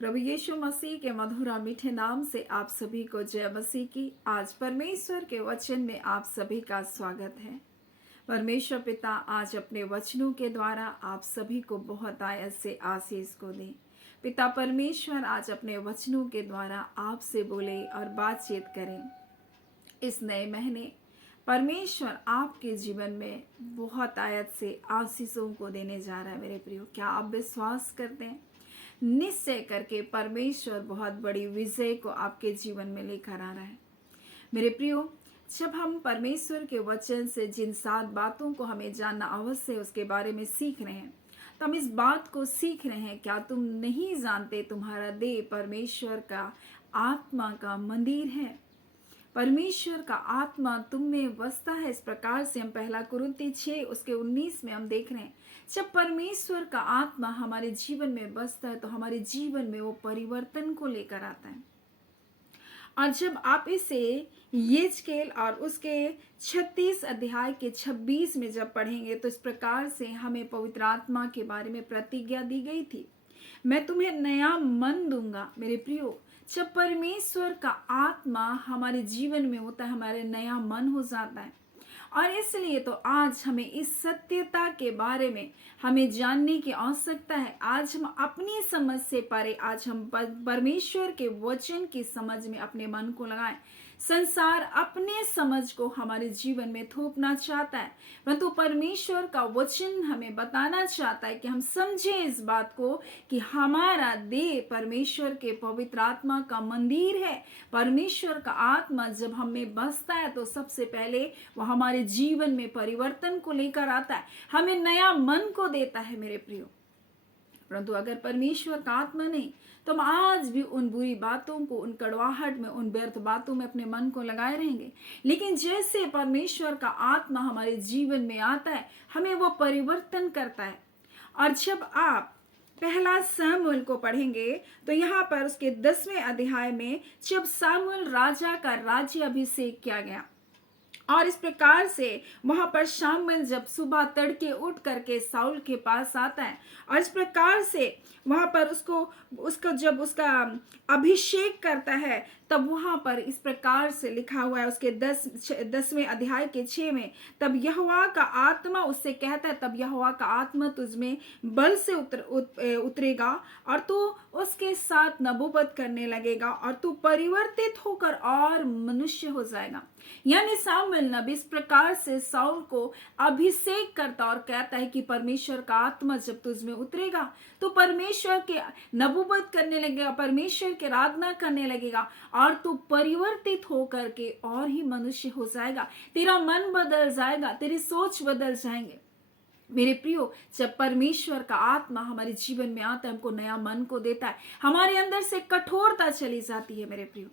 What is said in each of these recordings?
प्रभु यीशु मसीह के मधुर और मीठे नाम से आप सभी को जय मसीह की। आज परमेश्वर के वचन में आप सभी का स्वागत है। परमेश्वर पिता आज अपने वचनों के द्वारा आप सभी को बहुत आयत से आशीष को दे। पिता परमेश्वर आज अपने वचनों के द्वारा आपसे बोले और बातचीत करें। इस नए महीने परमेश्वर आपके जीवन में बहुत आयत से आशीषों को देने जा रहा है। मेरे प्रियो, क्या आप विश्वास करते हैं? निश्चय करके परमेश्वर बहुत बड़ी विजय को आपके जीवन में लेकर आ रहा है। मेरे प्रियो, जब हम परमेश्वर के वचन से जिन 7 बातों को हमें जानना अवश्य है उसके बारे में सीख रहे हैं, तो हम इस बात को सीख रहे हैं, क्या तुम नहीं जानते तुम्हारा देह परमेश्वर का आत्मा का मंदिर है? परमेश्वर का आत्मा तुम में बसता है। इस प्रकार से हम 1 कुरिन्ती 6 उसके 19 में हम देख रहे हैं, जब परमेश्वर का आत्मा हमारे जीवन में बसता है तो हमारे जीवन में वो परिवर्तन को लेकर आता है। और जब आप इसे यिजकेल और उसके 36 अध्याय के 26 में जब पढ़ेंगे तो इस प्रकार से हमें पवित्र आत्मा के बारे में प्रतिज्ञा दी गई थी, मैं तुम्हें नया मन दूंगा। मेरे प्रियो, जब परमेश्वर का आत्मा हमारे जीवन में होता है, हमारे नया मन हो जाता है। और इसलिए तो आज हमें इस सत्यता के बारे में हमें जानने की आवश्यकता है। आज हम अपनी समझ से परे आज हम परमेश्वर के वचन की समझ में अपने मन को लगाएं। संसार अपने समझ को हमारे जीवन में थोपना चाहता है, परंतु परमेश्वर का वचन हमें बताना चाहता है कि हम समझें इस बात को कि हमारा देह परमेश्वर के पवित्र आत्मा का मंदिर है। परमेश्वर का आत्मा जब हम में बसता है तो सबसे पहले वो हमारे जीवन में परिवर्तन को लेकर आता है, हमें नया मन को देता है। मेरे प्रियो, परंतु अगर परमेश्वर का आत्मा नहीं तो हम आज भी उन बुरी बातों को, उन कड़वाहट में, उन व्यर्थ बातों में अपने मन को लगाए रहेंगे। लेकिन जैसे परमेश्वर का आत्मा हमारे जीवन में आता है, हमें वो परिवर्तन करता है। और जब आप 1 शमूएल को पढ़ेंगे तो यहाँ पर उसके 10वें अध्याय में जब शमूएल राजा का राज्य अभिषेक किया गया और इस प्रकार से वहां पर शमूएल जब सुबह तड़के उठ करके साउल के पास आता है और इस प्रकार से वहां पर उसको जब उसका अभिषेक करता है, तब वहां पर इस प्रकार से लिखा हुआ है उसके 10वें अध्याय के 6 में, तब यहोवा का आत्मा उससे कहता है, तब यहोवा का आत्मा तुझमें बल से उतरेगा और तू उसके साथ नबूवत करने लगेगा और तू परिवर्तित होकर और मनुष्य हो जाएगा। यानी शमूएल नबी इस प्रकार से साउल को अभिषेक करता और कहता है कि परमेश्वर का आत्मा जब तुझ में उतरेगा तो परमेश्वर के नबूवत करने लगेगा, परमेश्वर की आराधना करने लगेगा और तू परिवर्तित होकर के और ही मनुष्य हो जाएगा। तेरा मन बदल जाएगा, तेरी सोच बदल जाएंगे। मेरे प्रियो, जब परमेश्वर का आत्मा हमारे जीवन में आता है, हमको नया मन को देता है, हमारे अंदर से कठोरता चली जाती है। मेरे प्रियो,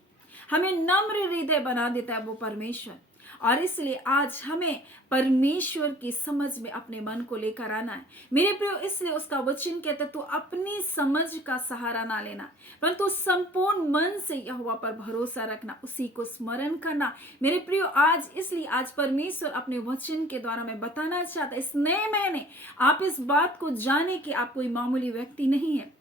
हमें नम्र हृदय बना देता है वो परमेश्वर। और इसलिए आज हमें परमेश्वर की समझ में अपने मन को लेकर आना है। मेरे प्रियो, इसलिए उसका वचन कहता है तू अपनी समझ का सहारा ना लेना, परंतु संपूर्ण मन से यहोवा पर भरोसा रखना, उसी को स्मरण करना। मेरे प्रियो, आज परमेश्वर अपने वचन के द्वारा मैं बताना चाहता, इस नए महीने आप इस बात को जाने कि आप कोई मामूली व्यक्ति नहीं है,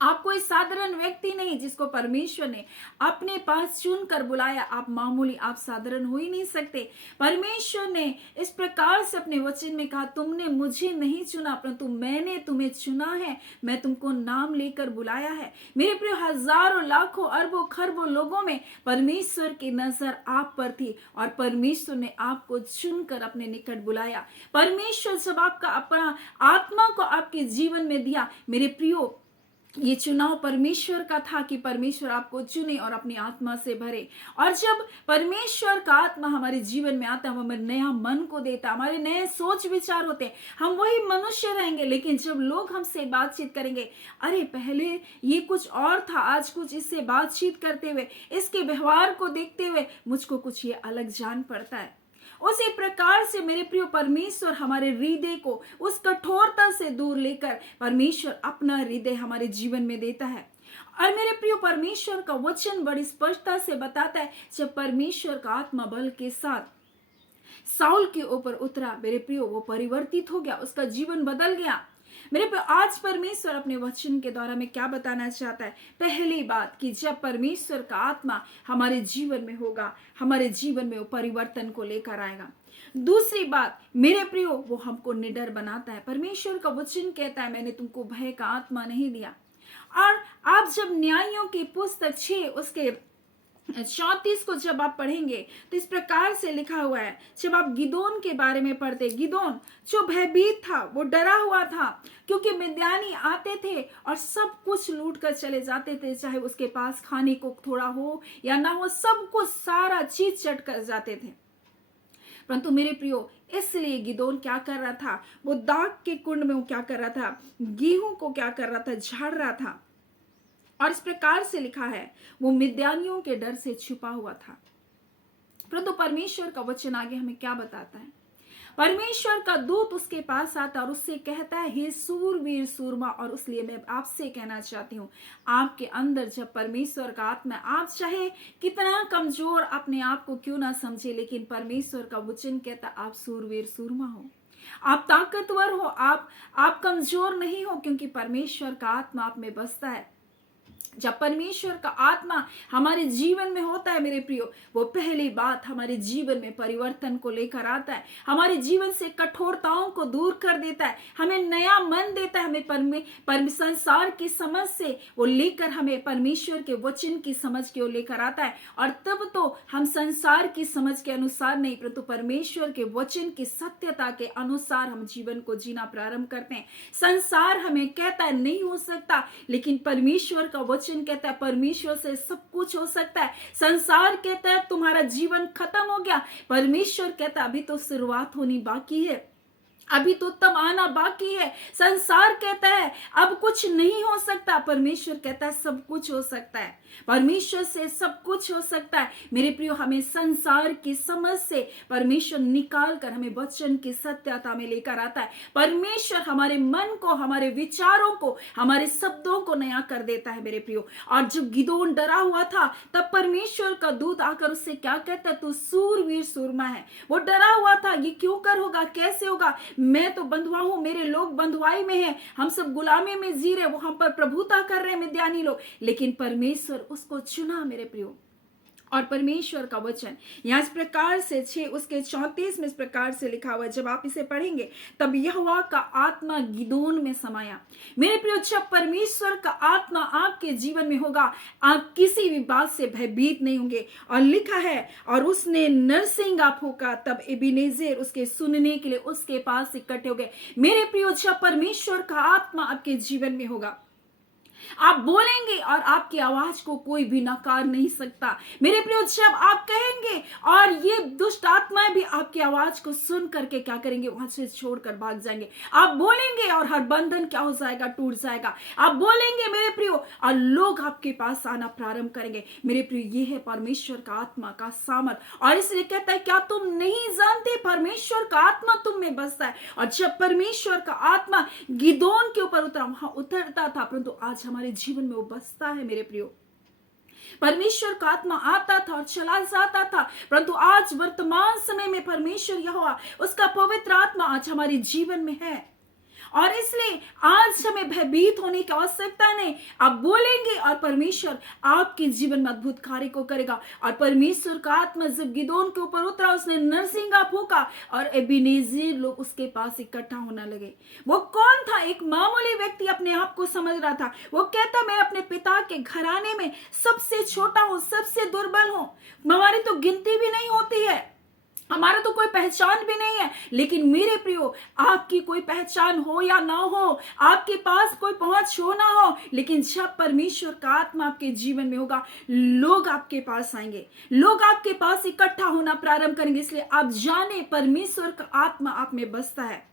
आप कोई साधारण व्यक्ति नहीं जिसको परमेश्वर ने अपने पास चुनकर बुलाया। आप मामूली, आप साधारण हो ही नहीं सकते। परमेश्वर ने इस प्रकार से अपने वचन में कहा, तुमने मुझे नहीं चुना परंतु मैंने तुम्हें चुना है, मैं तुमको नाम लेकर बुलाया है। मेरे प्रिय, हजारों लाखों अरबों खरबों लोगों में परमेश्वर की नजर आप पर थी और परमेश्वर ने आपको चुनकर अपने निकट बुलाया। परमेश्वर जब आपका अपना आत्मा को आपके जीवन में दिया, मेरे प्रियो, ये चुनाव परमेश्वर का था कि परमेश्वर आपको चुने और अपनी आत्मा से भरे। और जब परमेश्वर का आत्मा हमारे जीवन में आता है, हमें नया मन को देता, हमारे नए सोच विचार होते हैं, हम वही मनुष्य रहेंगे। लेकिन जब लोग हमसे बातचीत करेंगे, अरे पहले ये कुछ और था, आज कुछ इससे बातचीत करते हुए, इसके व्यवहार को देखते हुए मुझको कुछ ये अलग जान पड़ता है। उसी प्रकार से मेरे प्रिय, परमेश्वर हमारे हृदय को उस कठोरता से दूर लेकर परमेश्वर अपना हृदय हमारे जीवन में देता है। और मेरे प्रिय, परमेश्वर का वचन बड़ी स्पष्टता से बताता है, जब परमेश्वर का आत्मा बल के साथ साउल के ऊपर उतरा, मेरे प्रियो, वो परिवर्तित हो गया, उसका जीवन बदल गया। मेरे पे आज परमेश्वर अपने वचन के द्वारा में क्या बताना चाहता है? पहली बात कि जब परमेश्वर का आत्मा हमारे जीवन में होगा, हमारे जीवन में वो परिवर्तन को लेकर आएगा। दूसरी बात मेरे प्रियो, वो हमको निडर बनाता है। परमेश्वर का वचन कहता है, मैंने तुमको भय का आत्मा नहीं दिया। और आप जब न्यायों की पुस्तक 6 उसके 34 को जब आप पढ़ेंगे तो इस प्रकार से लिखा हुआ है। जब आप गिदोन के बारे में पढ़ते, गिदोन जो भयभीत था, वो डरा हुआ था, क्योंकि मिद्यानी आते थे और सब कुछ लूट कर चले जाते थे, चाहे उसके पास खाने को थोड़ा हो या ना हो, सब कुछ सारा चीज चट कर जाते थे। परंतु मेरे प्रियो, इसलिए गिदोन क्या कर रहा था? वो दाग के कुंड में वो क्या कर रहा था? गेहूं को क्या कर रहा था? झाड़ रहा था। और इस प्रकार से लिखा है, वो मिद्यानियों के डर से छुपा हुआ था। परंतु परमेश्वर का वचन आगे हमें क्या बताता है? परमेश्वर का दूत उसके पास आता और उससे कहता है, हे सूरवीर सूरमा। और इसलिए मैं आपसे कहना चाहती हूँ, आपके अंदर जब परमेश्वर का आत्मा, आप चाहे कितना कमजोर अपने आप को क्यों ना समझे, लेकिन परमेश्वर का वचन कहता आप सूरवीर सूरमा हो, आप ताकतवर हो, आप कमजोर नहीं हो, क्योंकि परमेश्वर का आत्मा आप में बसता है। जब परमेश्वर का आत्मा हमारे जीवन में होता है मेरे प्रियो, वो पहली बात हमारे जीवन में परिवर्तन को लेकर आता है, हमारे जीवन से कठोरताओं को दूर कर देता है, हमें नया मन देता है, हमें संसार की समझ से वो लेकर हमें परमेश्वर के वचन की समझ के वो लेकर आता है। और तब तो हम संसार की समझ के अनुसार नहीं, परंतु परमेश्वर के वचन की सत्यता के अनुसार हम जीवन को जीना प्रारंभ करते हैं। संसार हमें कहता है नहीं हो सकता, लेकिन परमेश्वर का वचन कहता है परमेश्वर से सब कुछ हो सकता है। संसार कहता है तुम्हारा जीवन खत्म हो गया, परमेश्वर कहता है अभी तो शुरुआत होनी बाकी है, अभी तो तब आना बाकी है। संसार कहता है अब कुछ नहीं हो सकता, परमेश्वर कहता है सब कुछ हो सकता है, परमेश्वर से सब कुछ हो सकता है। मेरे प्रियो, हमें संसार की समझ से परमेश्वर निकाल कर हमें वचन की सत्यता में लेकर आता है। परमेश्वर हमारे मन को, हमारे विचारों को, हमारे शब्दों को नया कर देता है मेरे प्रियो। और जब गिदोन डरा हुआ था, तब परमेश्वर का दूत आकर उससे क्या कहता है? तू सूरवीर सूरमा है। वो डरा हुआ था, ये क्यों कर होगा, कैसे होगा, मैं तो बंधुआ हूं, मेरे लोग बंधुआई में हैं, हम सब गुलामी में जी रहे, वो हम पर प्रभुता कर रहे हैं मिद्यानी लोग। लेकिन परमेश्वर उसको चुना मेरे प्रियो। और परमेश्वर का वचन यहाँ इस प्रकार से 6 उसके 34 में इस प्रकार से लिखा हुआ है। जब आप इसे पढ़ेंगे, तब यहोवा का आत्मा गिदोन में समाया। मेरे प्रियो, जब परमेश्वर का आत्मा आपके जीवन में होगा, आप किसी भी बात से भयभीत नहीं होंगे। और लिखा है, और उसने नरसिंगा फूंका, तब एबेनेजेर उसके सुनने के लिए उसके पास इकट्ठे हो गए। मेरे प्रियो, जब परमेश्वर का आत्मा आपके जीवन में होगा, आप बोलेंगे और आपकी आवाज को कोई भी नकार नहीं सकता। मेरे प्रियो, जब आप कहेंगे और ये दुष्ट आत्माएं भी आपकी आवाज को सुन करके क्या करेंगे? वहां से छोड़कर भाग जाएंगे। आप बोलेंगे और हर बंधन क्या हो जाएगा? टूट जाएगा। आप बोलेंगे मेरे प्रियो, और लोग आपके पास आना प्रारंभ करेंगे। मेरे प्रियो, ये है परमेश्वर का आत्मा का सामर्थ। और इसलिए कहता है, क्या तुम नहीं जानते परमेश्वर का आत्मा तुम में बसता है? और जब परमेश्वर का आत्मा गिदोन के ऊपर उतरा, वहां उतरता था, परंतु आज हमारे जीवन में वो बसता है मेरे प्रियो। परमेश्वर का आत्मा आता था और चला जाता था, परंतु आज वर्तमान समय में परमेश्वर यहोवा, उसका पवित्र आत्मा आज हमारे जीवन में है। और इसलिए आज हमें भयभीत होने की आवश्यकता नहीं। आप बोलेंगे और परमेश्वर आपके जीवन में अद्भुत कार्य को करेगा। और परमेश्वर का आत्मा जब गिदोन के ऊपर उतरा, उसने नरसिंगा फूंका और एबेनेजेर लोग उसके पास इकट्ठा होने लगे। वो कौन था? एक मामूली व्यक्ति अपने आप को समझ रहा था। वो कहता, मैं अपने पिता के घराने में सबसे छोटा हूं, सबसे दुर्बल हूं, हमारी तो गिनती भी नहीं होती है, हमारा तो कोई पहचान भी नहीं है। लेकिन मेरे प्रियो, आपकी कोई पहचान हो या ना हो, आपके पास कोई पहुंच हो ना हो, लेकिन जब परमेश्वर का आत्मा आपके जीवन में होगा, लोग आपके पास आएंगे, लोग आपके पास इकट्ठा होना प्रारंभ करेंगे। इसलिए आप जाने परमेश्वर का आत्मा आप में बसता है।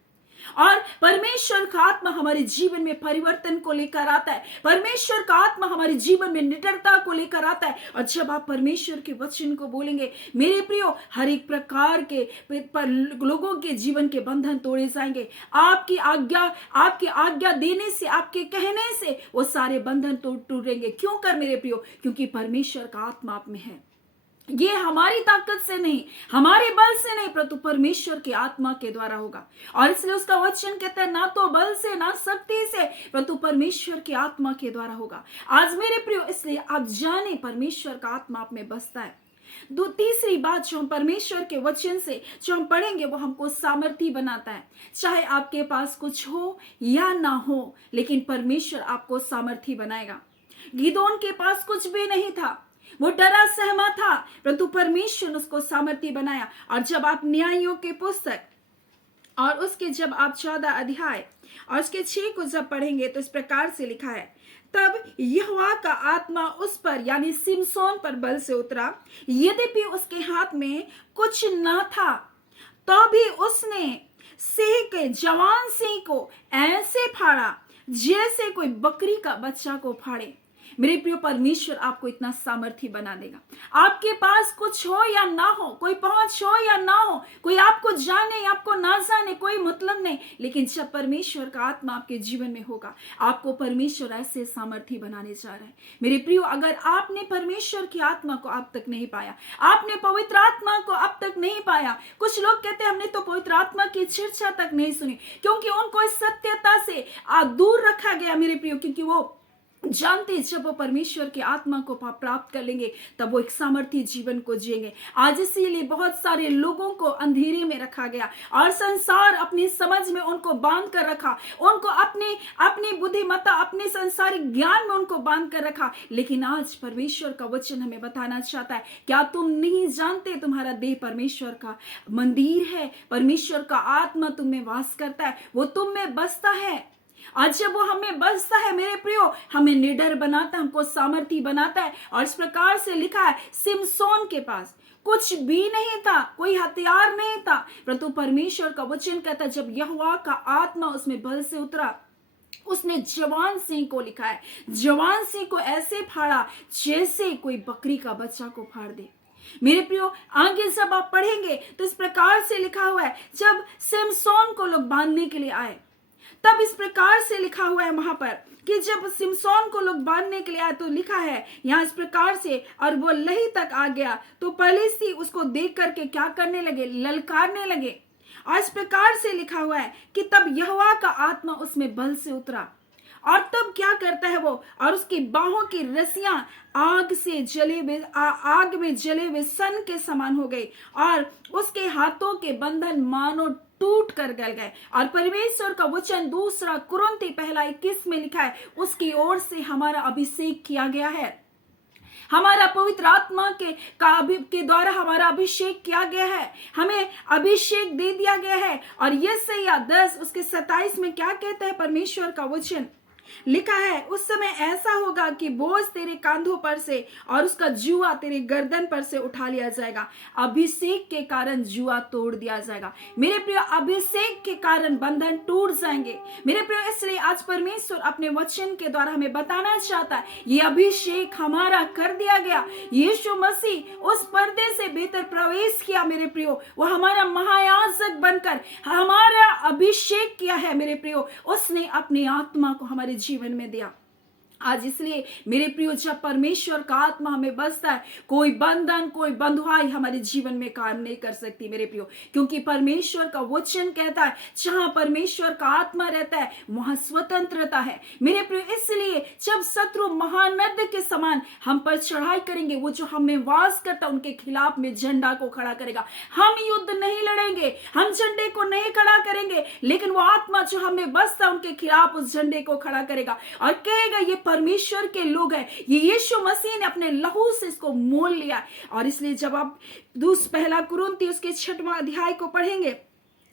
और परमेश्वर का आत्मा हमारे जीवन में परिवर्तन को लेकर आता है। परमेश्वर का आत्मा हमारे जीवन में निडरता को लेकर आता है। और जब आप परमेश्वर के वचन को बोलेंगे मेरे प्रियो, हर एक प्रकार के लोगों के जीवन के बंधन तोड़े जाएंगे। आपकी आज्ञा देने से, आपके कहने से वो सारे बंधन टूटेंगे। क्यों कर मेरे प्रियो? क्योंकि परमेश्वर का आत्मा आप में है। ये हमारी ताकत से नहीं, हमारे बल से नहीं, परंतु परमेश्वर की आत्मा के द्वारा होगा। और इसलिए उसका वचन कहता है ना तो बल से ना शक्ति से, परंतु परमेश्वर की आत्मा के द्वारा होगा। आज मेरे प्रियो, इसलिए आप जाने परमेश्वर का आत्मा आप में बसता है। तीसरी बात जो हम परमेश्वर के वचन से जो हम पढ़ेंगे, वो हमको सामर्थी बनाता है। चाहे आपके पास कुछ हो या ना हो, लेकिन परमेश्वर आपको सामर्थी बनाएगा। गिदोन के पास कुछ भी नहीं था, वो डरा सहमा था, परंतु परमेश्वर ने उसको सामर्थी बनाया। और जब आप न्यायों के पुस्तक और उसके जब आप 14 अध्याय और उसके 6 को जब पढ़ेंगे, तो इस प्रकार से लिखा है, तब यहोवा का आत्मा उस पर यानी सिमसोन पर बल से उतरा। यद्यपि उसके हाथ में कुछ न था, तो भी उसने सिंह के जवान सिंह को ऐसे फाड़ा जैसे कोई बकरी का बच्चा को फाड़े। मेरे प्रिय, परमेश्वर आपको इतना सामर्थी बना देगा। आपके पास कुछ हो या ना हो, कोई पहुंच हो या ना हो, कोई आपको जाने आपको ना जाने, कोई मतलब नहीं, लेकिन जब परमेश्वर का आत्मा आपके जीवन में होगा, आपको परमेश्वर ऐसे सामर्थी बनाने जा रहा है। मेरे प्रियो, अगर आपने परमेश्वर की आत्मा को अब तक नहीं पाया, आपने पवित्र आत्मा को अब तक नहीं पाया, कुछ लोग कहते हैं हमने तो पवित्र आत्मा की चर्चा तक नहीं सुनी, क्योंकि उनको इस सत्यता से दूर रखा गया। मेरे प्रियो, क्योंकि वो जानते जब वो परमेश्वर की आत्मा को प्राप्त कर लेंगे, तब वो एक सामर्थी जीवन को जिएंगे। आज इसीलिए बहुत सारे लोगों को अंधेरे में रखा गया और संसार अपनी समझ में उनको बांध कर रखा, उनको अपनी बुद्धिमत्ता, अपने संसारिक ज्ञान में उनको बांध कर रखा। लेकिन आज परमेश्वर का वचन हमें बताना चाहता है, क्या तुम नहीं जानते तुम्हारा देह परमेश्वर का मंदिर है, परमेश्वर का आत्मा तुम में वास करता है, वो तुम में बसता है। आज जब वो हमें बसता है मेरे प्रियो, हमें निडर बनाता है, हमको सामर्थी बनाता है। और इस प्रकार से लिखा है, सिमसोन के पास कुछ भी नहीं था, कोई हथियार नहीं था, परंतु परमेश्वर का वचन कहता है जब यहोवा का आत्मा उसमें बल से उतरा, उसने जवान सिंह को, लिखा है जवान सिंह को ऐसे फाड़ा जैसे कोई बकरी का बच्चा को फाड़ दे। मेरे प्रियो, आगे जब आप पढ़ेंगे तो इस प्रकार से लिखा हुआ है, जब सिमसोन को लोग बांधने के लिए आए, तब इस प्रकार से लिखा हुआ है वहां पर कि जब सिमसोन को लोग बांधने के लिए आए, तो लिखा है यहाँ इस प्रकार से, और वो लही तक आ गया, तो पलिश्ती उसको देख करके क्या करने लगे, ललकारने लगे। और इस प्रकार से लिखा हुआ है कि तब यहोवा का आत्मा उसमें बल से उतरा, और तब क्या करता है वो, और उसकी बाहों की रस्सियां आग में जले हुए सन के समान हो गई, और उसके हाथों के बंधन मानो टूट कर गल गए। और परमेश्वर का वचन 2 कुरिन्थी 1:21 में लिखा है, उसकी ओर से हमारा अभिषेक किया गया है, हमारा पवित्र आत्मा के द्वारा हमारा अभिषेक किया गया है, हमें अभिषेक दे दिया गया है। और यशायाह 10 उसके 27 में क्या कहता है परमेश्वर का वचन, लिखा है, उस समय ऐसा होगा कि बोझ तेरे कांधों पर से और उसका जुआ तेरे गर्दन पर से उठा लिया जाएगा। अभिषेक के कारण जुआ तोड़ दिया जाएगा। मेरे प्रिय, अभिषेक के कारण बंधन टूट जाएंगे। मेरे प्रिय, इसलिए आज परमेश्वर अपने वचन के द्वारा हमें बताना चाहता है, ये अभिषेक हमारा कर दिया गया। यीशु मसीह उस पर्दे से भीतर प्रवेश किया मेरे प्रियो, वो हमारा महायाजक बनकर हमारा अभिषेक किया है मेरे प्रियो, उसने अपनी आत्मा को हमारे जीवन में दिया। आज इसलिए मेरे प्रियो, जब परमेश्वर का आत्मा हमें बसता है, कोई बंधन, कोई बंधुआई हमारे जीवन में काम नहीं कर सकती मेरे प्रियो, क्योंकि परमेश्वर का वचन कहता है जहां परमेश्वर का आत्मा रहता है वहां स्वतंत्रता है मेरे प्रियो। इसलिए जब शत्रु महानद के समान हम पर चढ़ाई करेंगे, वो जो हमें वास करता उनके खिलाफ में झंडा को खड़ा करेगा। हम युद्ध नहीं लड़ेंगे, हम झंडे को नहीं खड़ा करेंगे, लेकिन वो आत्मा जो हमें बसता उनके खिलाफ उस झंडे को खड़ा करेगा और कहेगा ये परमेश्वर के लोग हैं, ये यीशु मसीह ने अपने लहू से इसको मोल लिया। और इसलिए जब आप 1 कुरिन्थी उसके 6वां अध्याय को पढ़ेंगे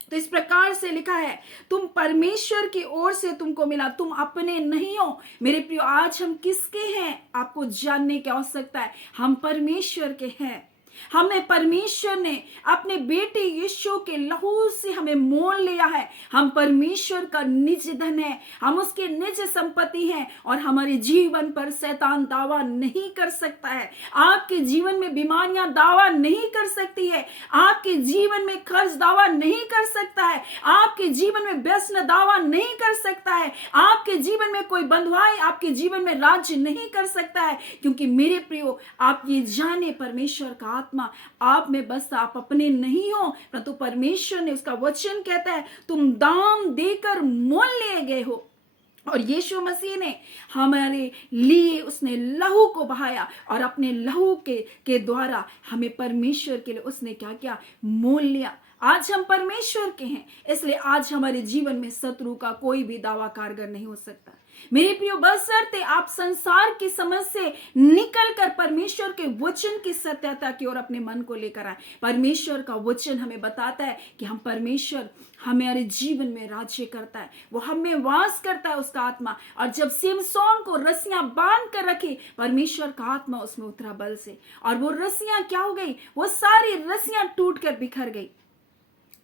तो इस प्रकार से लिखा है, तुम परमेश्वर की ओर से तुमको मिला, तुम अपने नहीं हो। मेरे प्रियो, आज हम किसके हैं आपको जानने की आवश्यकता है। हम परमेश्वर के हैं। हमें परमेश्वर ने अपने बेटे यीशु के लहू से हमें मोल लिया है। हम परमेश्वर का निज धन है, हम उसके निज संपत्ति हैं और हमारे जीवन पर शैतान दावा नहीं कर सकता है। आपके जीवन में बीमारियां दावा नहीं कर सकती है, आपके जीवन में कर्ज दावा नहीं कर सकता है, आपके जीवन में व्यसन दावा नहीं कर सकता है, आपके जीवन में कोई बंधुआई आपके जीवन में राज्य नहीं कर सकता है। क्योंकि मेरे प्रियो, आप ये जाने परमेश्वर का आत्मा आप में बसता, आप अपने नहीं हो, परंतु परमेश्वर ने, उसका वचन कहता है तुम दाम देकर मोल लिए गए हो। और यीशु मसीह ने हमारे लिए उसने लहू को बहाया और अपने लहू के द्वारा हमें परमेश्वर के लिए उसने क्या किया, मोल लिया। आज हम परमेश्वर के हैं, इसलिए आज हमारे जीवन में शत्रु का कोई भी दावा कारगर नहीं हो सकता। मेरे प्रियो, बशर्ते आप संसार की समझ से निकलकर परमेश्वर के वचन की सत्यता की ओर अपने मन को लेकर आए। परमेश्वर का वचन हमें बताता है कि हम परमेश्वर हमारे जीवन में राज्य करता है, वो हमें वास करता है उसका आत्मा। और जब सिमसोन को रस्सियां बांध कर रखी, परमेश्वर का आत्मा उसमें उतरा बल से, और वो रस्सियां क्या हो गई, वो सारी रस्सियां टूट कर बिखर गई।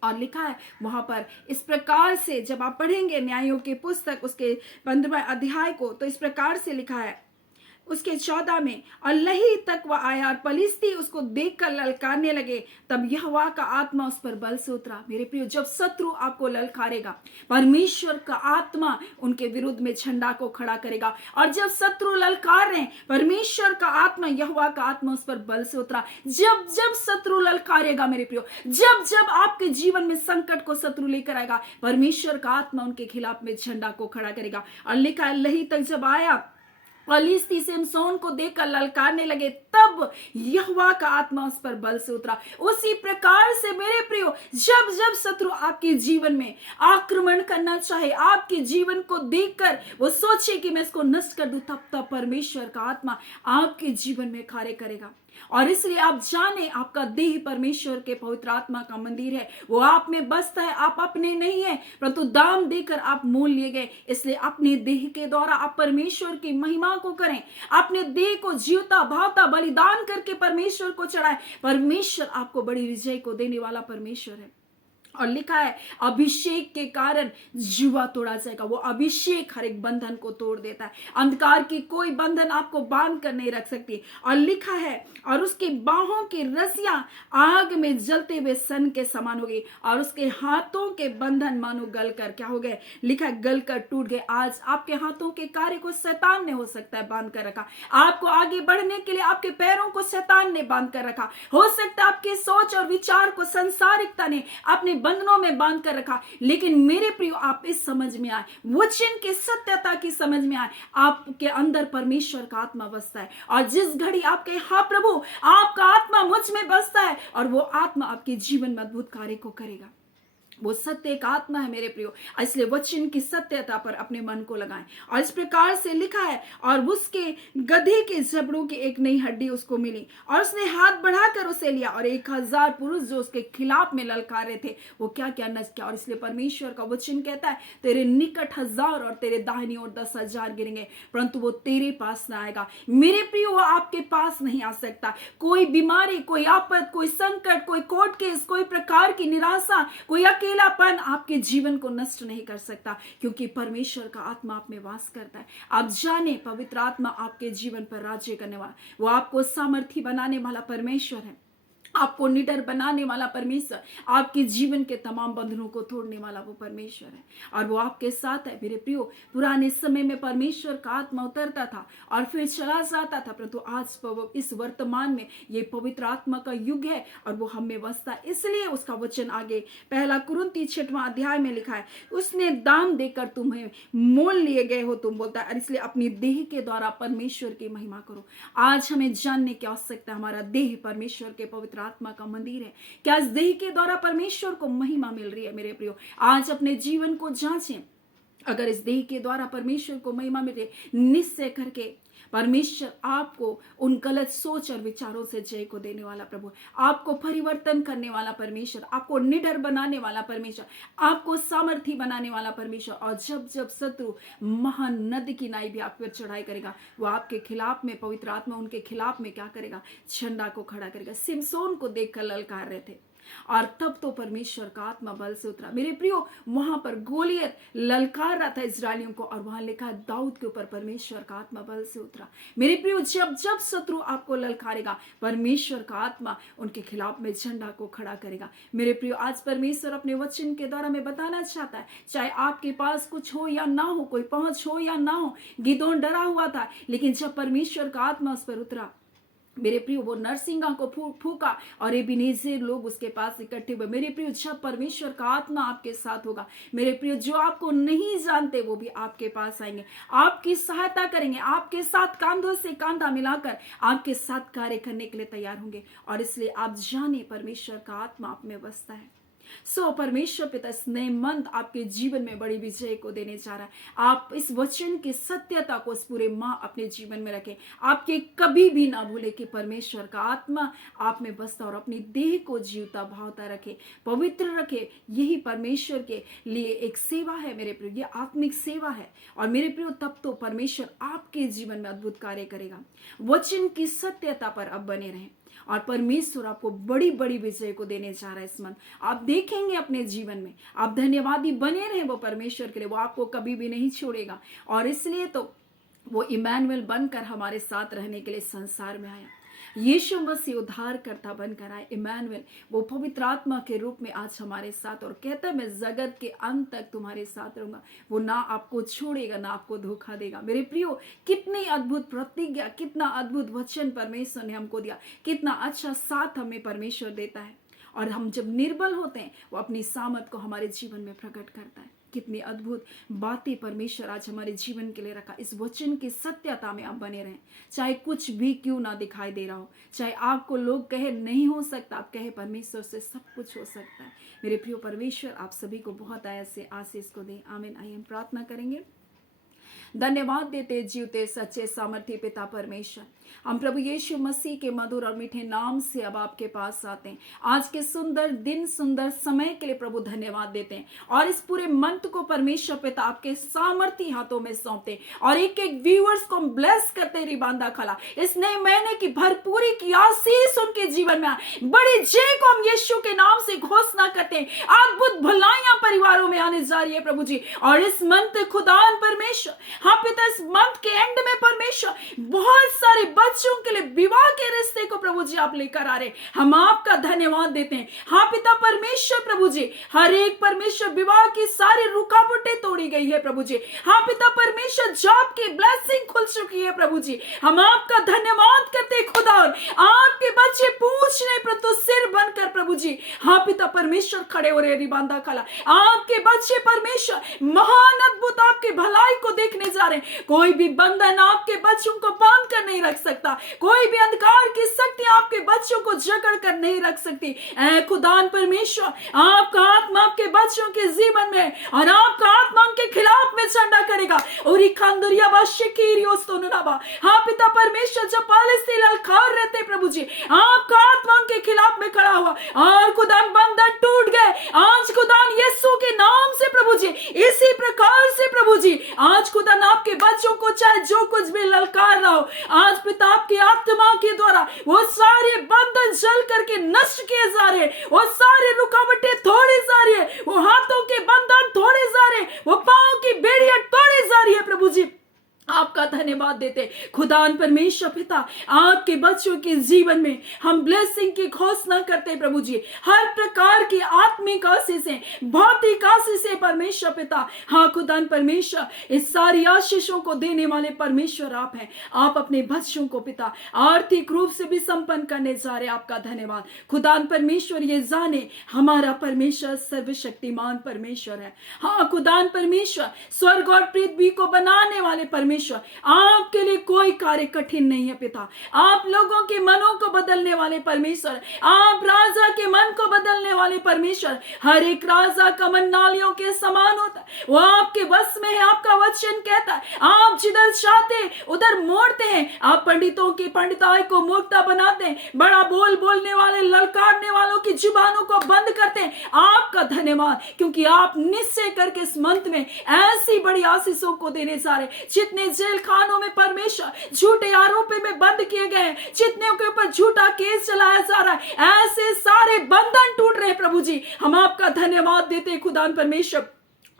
और लिखा है वहां पर इस प्रकार से, जब आप पढ़ेंगे न्यायों की पुस्तक उसके 15वें अध्याय को, तो इस प्रकार से लिखा है उसके 14 में, और लही तक वह आया और पलिश्ती उसको देखकर ललकारने लगे, तब यहोवा का आत्मा उस पर बल से उतरा। मेरे प्रियो, जब शत्रु आपको ललकारेगा, परमेश्वर का आत्मा उनके विरुद्ध में झंडा को खड़ा करेगा। और जब शत्रु ललकार रहे, परमेश्वर का आत्मा, यहोवा का आत्मा उस पर बल से उतरा। जब जब शत्रु ललकारेगा मेरे प्रियो, जब जब आपके जीवन में संकट को शत्रु लेकर आएगा, परमेश्वर का आत्मा उनके खिलाफ में झंडा को खड़ा करेगा। और लिखा है लही तक जब आया, पलिश्ती सिमसोन को देखकर ललकारने लगे, तब यहोवा का आत्मा उस पर बल से उतरा। उसी प्रकार से मेरे प्रियो, जब जब शत्रु आपके जीवन में आक्रमण करना चाहे, आपके जीवन को देखकर वो सोचे कि मैं इसको नष्ट कर दूं, तब तब परमेश्वर का आत्मा आपके जीवन में कार्य करेगा। और इसलिए आप जाने, आपका देह परमेश्वर के पवित्र आत्मा का मंदिर है, वो आप में बसता है, आप अपने नहीं है, परंतु दाम देकर आप मोल लिए गए। इसलिए अपने देह के द्वारा आप परमेश्वर की महिमा को करें, अपने देह को जीवता भावता बलिदान करके परमेश्वर को चढ़ाए। परमेश्वर आपको बड़ी विजय को देने वाला परमेश्वर है। और लिखा है अभिषेक के कारण जुआ तोड़ा जाएगा। वो अभिषेक हर एक बंधन को तोड़ देता है, अंधकार की कोई बंधन आपको बांध कर नहीं रख सकती। और लिखा है और उसके बाहों की रस्सियां आग में जलते हुए सन के समान हो गई, और उसके हाथों के बंधन मानो गल कर क्या हो गए, लिखा है गल कर टूट गए। आज आपके हाथों के कार्य को शैतान ने हो सकता है बांध कर रखा, आपको आगे बढ़ने के लिए आपके पैरों को शैतान ने बांध कर रखा, हो सकता है आपके सोच और विचार को संसारिकता ने अपने बंधनों में बांध कर रखा। लेकिन मेरे प्रियो, आप इस समझ में आए, वचन की सत्यता की समझ में आए, आपके अंदर परमेश्वर का आत्मा बसता है। और जिस घड़ी आपके हाँ प्रभु आपका आत्मा मुझ में बसता है, और वो आत्मा आपके जीवन में अद्भुत कार्य को करेगा। वो सत्य एक आत्मा है मेरे प्रियो, इसलिए वचन की सत्यता पर अपने मन को लगाएं। और इस प्रकार से लिखा है और उसके गधे के जबड़ों की एक नई हड्डी उसको मिली, और उसने हाथ बढ़ाकर उसे लिया, और 1000 पुरुष जो उसके खिलाफ में ललकार रहे थे वो क्या क्या नष्ट किया। और इसलिए परमेश्वर का वचन कहता है तेरे निकट 1000 और तेरे दाहिनी ओर 10,000 गिरेंगे, परंतु वो तेरे पास ना आएगा। मेरे प्रियो, वो आपके पास नहीं आ सकता। कोई बीमारी, कोई आपद, कोई संकट, कोई कोर्ट केस, कोई प्रकार की निराशा, कोई अकेलापन आपके जीवन को नष्ट नहीं कर सकता, क्योंकि परमेश्वर का आत्मा आप में वास करता है। आप जाने, पवित्र आत्मा आपके जीवन पर राज्य करने वाला, वो आपको सामर्थी बनाने वाला परमेश्वर है, आपको निडर बनाने वाला परमेश्वर, आपके जीवन के तमाम बंधनों को तोड़ने वाला वो परमेश्वर है, और वो आपके साथ है। मेरे प्रियो, पुराने समय में परमेश्वर का आत्मा उतरता था और फिर चला जाता था, परंतु आज इस वर्तमान में ये पवित्र आत्मा का युग है और वो हम में बसता है। इसलिए उसका वचन आगे 1 कुरिन्थी 6वां अध्याय में लिखा है, उसने दाम देकर तुम्हें मोल लिए गए हो, तुम बोलता है, इसलिए अपनी देह के द्वारा परमेश्वर की महिमा करो। आज हमें जानने की आवश्यकता है, हमारा देह परमेश्वर के पवित्र आत्मा का मंदिर है। क्या इस देह के द्वारा परमेश्वर को महिमा मिल रही है? मेरे प्रियो, आज अपने जीवन को जांचें। अगर इस देह के द्वारा परमेश्वर को महिमा मिल रही है, निश्चय करके परमेश्वर आपको उन गलत सोच और विचारों से जय को देने वाला प्रभु, आपको परिवर्तन करने वाला परमेश्वर, आपको निडर बनाने वाला परमेश्वर, आपको सामर्थी बनाने वाला परमेश्वर। और जब जब शत्रु महान नदी की नाई भी आप पर चढ़ाई करेगा, वो आपके खिलाफ में पवित्र आत्मा उनके खिलाफ में क्या करेगा, झंडा को खड़ा करेगा। सिमसोन को देखकर ललकार रहे थे, और तब तो परमेश्वर का आत्मा बल से उतरा। मेरे प्रियो, वहां पर गोलियत ललकार रहा था इस्राएलियों को, और वहां लिखा दाऊद के ऊपर परमेश्वर का आत्मा बल से उतरा। मेरे प्रियो, जब जब शत्रु आपको ललकारेगा, परमेश्वर का आत्मा उनके खिलाफ में झंडा को खड़ा करेगा। मेरे प्रियो, आज परमेश्वर अपने वचन के द्वारा में बताना चाहता है, चाहे आपके पास कुछ हो या ना हो, कोई पहुंच हो या ना हो, गिदोन डरा हुआ था, लेकिन जब परमेश्वर का आत्मा उस पर उतरा, मेरे प्रियो वो नरसिंगा को फूका और एबेनेज़र लोग उसके पास इकट्ठे हुए। मेरे प्रियो जब परमेश्वर का आत्मा आपके साथ होगा, मेरे प्रियो जो आपको नहीं जानते वो भी आपके पास आएंगे, आपकी सहायता करेंगे, आपके साथ कंधों से कंधा मिलाकर आपके साथ कार्य करने के लिए तैयार होंगे। और इसलिए आप जाने परमेश्वर का आत्मा आप में बसता है। परमेश्वर पिता इस नए मंथ आपके जीवन में बड़ी विजय को देने जा रहा है। आप इस वचन की सत्यता को इस पूरे माह अपने जीवन में रखें। आपके कभी भी ना भूले कि परमेश्वर का आत्मा आप में बसता और अपनी देह को जीवता भावता रखे, पवित्र रखे। यही परमेश्वर के लिए एक सेवा है मेरे प्रियो, ये आत्मिक सेवा है। और मेरे प्रियो तब तो परमेश्वर आपके जीवन में अद्भुत कार्य करेगा। वचन की सत्यता पर अब बने रहें और परमेश्वर आपको बड़ी बड़ी विजय को देने जा रहा है इस मन। आप देखेंगे अपने जीवन में, आप धन्यवादी बने रहे वो परमेश्वर के लिए, वो आपको कभी भी नहीं छोड़ेगा। और इसलिए तो वो इमैनुएल बनकर हमारे साथ रहने के लिए संसार में आया। यीशु मसीह उद्धार करता बनकर आए, इमैनुएल वो पवित्र आत्मा के रूप में आज हमारे साथ, और कहता है मैं जगत के अंत तक तुम्हारे साथ रहूंगा। वो ना आपको छोड़ेगा ना आपको धोखा देगा। मेरे प्रियो कितनी अद्भुत प्रतिज्ञा, कितना अद्भुत वचन परमेश्वर ने हमको दिया, कितना अच्छा साथ हमें परमेश्वर देता है। और हम जब निर्बल होते हैं वो अपनी सामर्थ को हमारे जीवन में प्रकट करता है। कितनी अद्भुत बातें परमेश्वर आज हमारे जीवन के लिए रखा। इस वचन की सत्यता में आप बने रहें, चाहे कुछ भी क्यों ना दिखाई दे रहा हो, चाहे आपको लोग कहे नहीं हो सकता, आप कहे परमेश्वर से सब कुछ हो सकता है। मेरे प्रिय परमेश्वर आप सभी को बहुत ऐसे आशीष को दे। आमीन। आइए हम प्रार्थना करेंगे। धन्यवाद देते जीवते सच्चे सामर्थ्य पिता परमेश्वर, हम प्रभु यीशु मसीह के मधुर और मीठे नाम से अब आपके पास आते हैं। आज के सुंदर दिन, सुंदर समय के लिए प्रभु धन्यवाद देते हैं। और इस पूरे मंथ को परमेश्वर पिता आपके सामर्थ्य हाथों में सौंपते और एक एक व्यूअर्स को हम ब्लेस करते रिबांदा खला। इस नए महीने की भरपूरी की आशीष उनके जीवन में आए। बड़ी जय को हम यीशु के नाम से घोषणा करते हैं। अद्भुत भलाइयां परिवारों में आने जा रही है प्रभु जी। और इस मंथ खुदान परमेश्वर, हाँ पिता, इस मंथ के एंड में परमेश्वर बहुत सारे बच्चों के लिए विवाह के रिश्ते को प्रभु जी आप लेकर आ रहे, हम आपका धन्यवाद देते हैं। हाँ पिता परमेश्वर प्रभु जी, हर एक परमेश्वर विवाह की सारी रुकावटें तोड़ी गई है प्रभु जी। हाँ पिता परमेश्वर जॉब की ब्लेसिंग खुल चुकी है प्रभु जी। हम आपका धन्यवाद करते खुदा। आपके बच्चे पूछने पर तो सिर बनकर प्रभु जी, हाँ पिता परमेश्वर खड़े हो रहे रिबांदा खाला। आपके बच्चे परमेश्वर महान अद्भुत आपके भलाई को देखने जा रहे हैं। कोई भी बंधन आपके बच्चों को बांध कर नहीं रख सकता, कोई भी अंधकार की शक्ति आपके बच्चों को जकड़ कर नहीं रख सकती। ऐ खुदान परमेश्वर, आपका आत्मा आपके बच्चों के जीवन में और आपका आत्मा उनके खिलाफ में झंडा करेगा। और हाँ पिता परमेश्वर, जब पालस्तीन ललकार रहते प्रभु जी, आपका आत्मा उनके खिलाफ में खड़ा हुआ और खुदान बंधन टूट गए। आज खुदान यीशु के नाम से प्रभु जी, इसी प्रकार से प्रभु जी आज खुदान आपके बच्चों को चाहे जो कुछ भी ललकार रहा हो, आज पिता आपकी आत्मा के द्वारा वो सारे बंधन जल करके नष्ट किए जा रहे, वो सारे रुकावटें तोड़ी जा रही है, वो हाथों के बंधन तोड़े जा रहे, वो पांव की बेड़ियां तोड़ी जा रही है प्रभु जी। आपका धन्यवाद देते खुदान परमेश्वर पिता, आपके बच्चों के जीवन में हम ब्लेसिंग की घोषणा करते प्रभु जी। हर प्रकार की आत्मिक आशीषें, भौतिक आशीषें परमेश्वर पिता, हाँ खुदान परमेश्वर, इस सारी आशीषों को देने वाले परमेश्वर आप हैं। आप अपने बच्चों को पिता आर्थिक रूप से भी संपन्न करने जा रहे, आपका धन्यवाद खुदान परमेश्वर। ये जाने हमारा परमेश्वर सर्वशक्तिमान परमेश्वर है। हाँ खुदान परमेश्वर, स्वर्ग और पृथ्वी को बनाने वाले परमेश्वर, आपके लिए कोई कार्य कठिन नहीं है पिता। आप लोगों के मनों को बदलने वाले परमेश्वर, आप राजा के मन को बदलने वाले परमेश्वर। हर एक राजा का मन नालियों के समान होता है, वो आपके बस में है। आपका वचन कहता है आप जिधर चाहते उधर मोड़ते हैं। आप पंडितों की पंडिताई को मूर्खता बनाते हैं, बड़ा बोल बोलने वाले ललकारने वालों की जुबानों को बंद करते हैं। आपका धन्यवाद, क्योंकि आप निश्चय करके इस मंथ में ऐसी बड़ी आशीषों को देने जा रहे। जितने जेल खानों में परमेश्वर झूठे आरोपी में बंद किए गए, जितने के ऊपर झूठा केस चलाया जा रहा है, ऐसे सारे बंधन टूट रहे प्रभु जी। हम आपका धन्यवाद देते खुदान परमेश्वर।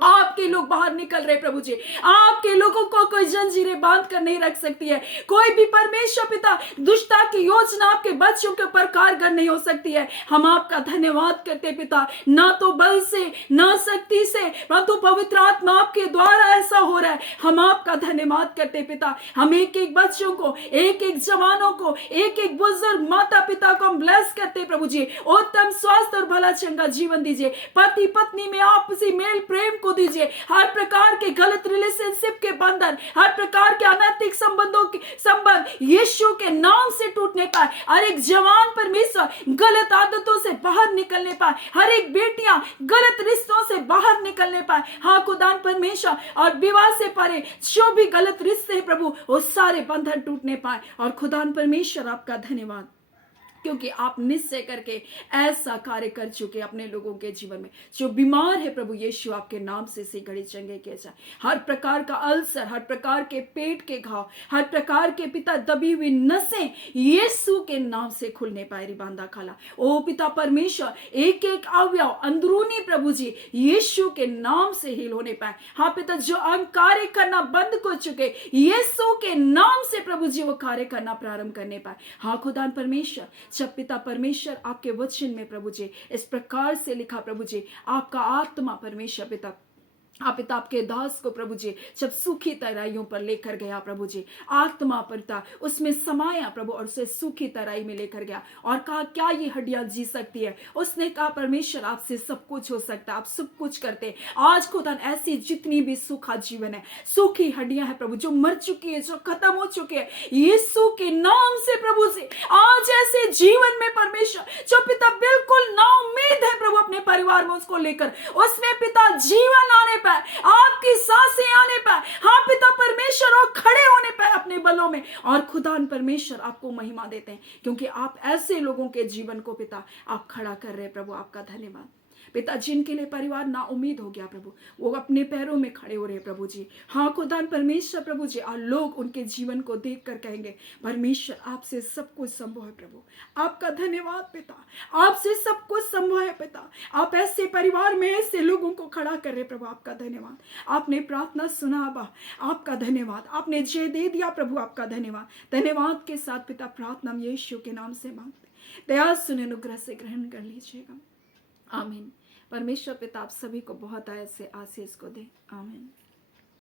आपके लोग बाहर निकल रहे प्रभु जी। आपके लोगों को कोई जंजीरें बांध कर नहीं रख सकती है। कोई भी परमेश्वर पिता दुष्टता की योजना आपके बच्चों के ऊपर कारगर नहीं हो सकती है। हम आपका धन्यवाद करते पिता, ना तो बल से ना शक्ति से, परंतु पवित्र आत्मा आपके द्वारा ऐसा हो रहा है। हम आपका धन्यवाद करते पिता। हम एक एक बच्चों को, एक एक जवानों को, एक एक बुजुर्ग माता पिता को हम ब्लेस करते प्रभु जी। उत्तम स्वास्थ्य और भला चंगा जीवन दीजिए। पति पत्नी में आपसी मेल प्रेम को दीजिए। हर प्रकार के गलत रिलेशनशिप के बंधन, हर प्रकार के अनैतिक संबंधों के संबंध यीशु के नाम से टूटने पाए। हर एक जवान परमेश्वर गलत आदतों से बाहर निकलने पाए। हर एक बेटियां गलत रिश्तों से बाहर निकलने पाए। हाँ खुदान परमेश्वर, और विवाह से परे जो भी गलत रिश्ते हैं प्रभु, वो सारे बंधन टूटने पाए। और खुदान परमेश्वर आपका धन्यवाद, क्योंकि आप निश्चय करके ऐसा कार्य कर चुके अपने लोगों के जीवन में। जो बीमार है प्रभु यीशु आपके नाम से इसी घड़ी चंगे किए जाए। हर प्रकार का अल्सर, हर प्रकार के पेट के घाव, हर प्रकार के पिता दबी हुई नसें यीशु के नाम से खुलने पाए। रिबांदा खाला ओ पिता परमेश्वर, एक एक अवयव अंदरूनी प्रभु जी यीशु के नाम से हील होने पाए। हाँ पिता, जो कार्य करना बंद कर चुके यीशु के नाम से प्रभु जी वो कार्य करना प्रारंभ करने पाए। हाँ खुदान परमेश्वर, जब पिता परमेश्वर आपके वचन में प्रभु जी इस प्रकार से लिखा प्रभु जी, आपका आत्मा परमेश्वर पिता आप पिता आपके दास को प्रभु जी जब सूखी तराइयों पर लेकर गया प्रभु जी, आत्मा पिता उसमें समाया प्रभु और उसे सूखी तराई में लेकर गया और कहा क्या ये हड्डियां जी सकती है? उसने कहा परमेश्वर आपसे सब कुछ हो सकता है, आप सब कुछ करते। आज खुदा ऐसी जितनी भी सूखा जीवन है, सूखी हड्डियां है प्रभु जो मर चुकी है, जो खत्म हो चुकी है, यीशु के नाम से प्रभु जी आज ऐसे जीवन में परमेश्वर जो पिता बिल्कुल नाउम्मीद है प्रभु अपने परिवार में, उसको लेकर उसमें पिता जीवन आने पाए, आपकी सांसें आने पाए। हाँ पिता परमेश्वर और खड़े होने पाए अपने बलों में। और खुदान परमेश्वर आपको महिमा देते हैं क्योंकि आप ऐसे लोगों के जीवन को पिता आप खड़ा कर रहे हैं प्रभु। आपका धन्यवाद पिता, जिनके लिए परिवार ना उम्मीद हो गया प्रभु, वो अपने पैरों में खड़े हो रहे प्रभु जी। हाँ खुदान परमेश्वर प्रभु जी, और लोग उनके जीवन को देख कर कहेंगे परमेश्वर आपसे सब कुछ संभव है प्रभु। आपका धन्यवाद पिता, आपसे सब कुछ संभव है पिता। आप ऐसे परिवार में ऐसे लोगों को खड़ा कर रहे प्रभु। आपका धन्यवाद, आपने प्रार्थना सुना अब्बा, आपका धन्यवाद, आपने जय दे दिया प्रभु। आपका धन्यवाद। धन्यवाद के साथ पिता प्रार्थना हम यीशु के नाम से मांगते, दया सुने अनुग्रह से ग्रहण कर लीजिएगा। आमीन। परमेश्वर पिता आप सभी को बहुत ऐसे आशीष को दे। आमीन।